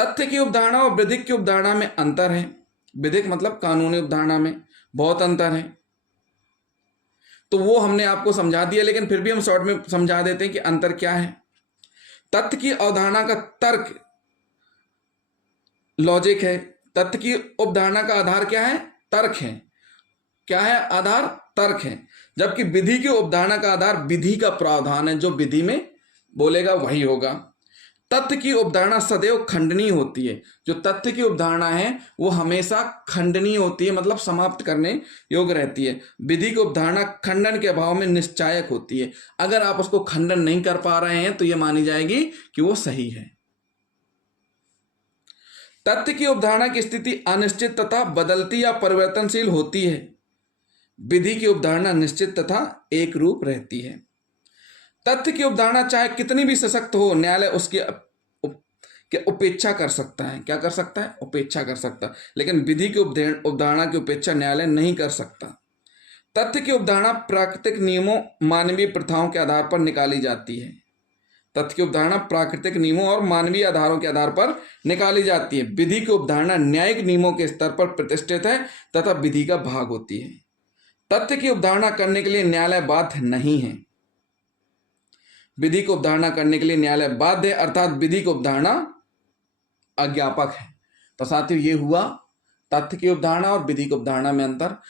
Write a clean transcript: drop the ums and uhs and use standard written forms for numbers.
तथ्य की अवधारणा और विधिक की अवधारणा में अंतर है। विधिक मतलब कानूनी अवधारणा में बहुत अंतर है, तो वो हमने आपको समझा दिया, लेकिन फिर भी हम शॉर्ट में समझा देते हैं कि अंतर क्या है। तथ्य की अवधारणा का तर्क लॉजिक है, तथ्य की अवधारणा का आधार क्या है? तर्क है। क्या है आधार? तर्क है। जबकि विधि की अवधारणा का आधार विधि का प्रावधान है, जो विधि में बोलेगा वही होगा। तथ्य की अवधारणा सदैव खंडनीय होती है। जो तथ्य की अवधारणा है वो हमेशा खंडनीय होती है, मतलब समाप्त करने योग्य रहती है। विधि की अवधारणा खंडन के अभाव में निश्चायक होती है। अगर आप उसको खंडन नहीं कर पा रहे हैं तो यह मानी जाएगी कि वो सही है। तथ्य की अवधारणा की स्थिति अनिश्चित तथा बदलती या परिवर्तनशील होती है। विधि की अवधारणा निश्चित तथा एक रूप रहती है। तथ्य की अवधारणा चाहे कितनी भी सशक्त हो, न्यायालय उसकी उपेक्षा कर सकता है। क्या कर सकता है? उपेक्षा कर सकता है। लेकिन विधि की अवधारणा की उपेक्षा न्यायालय नहीं कर सकता। तथ्य की अवधारणा प्राकृतिक नियमों, मानवीय प्रथाओं के आधार पर निकाली जाती है। तथ्य की अवधारणा प्राकृतिक नियमों और मानवीय आधारों के आधार पर निकाली जाती है। विधि की अवधारणा न्यायिक नियमों के स्तर पर प्रतिष्ठित है तथा विधि का भाग होती है। तथ्य की अवधारणा करने के लिए न्यायालय बाध्य नहीं है। विधि को अवधारणा करने के लिए न्यायालय बाध्य है, अर्थात विधि को अवधारणा अज्ञापक है। तो साथियों, ये हुआ तथ्य की अवधारणा और विधि की अवधारणा में अंतर।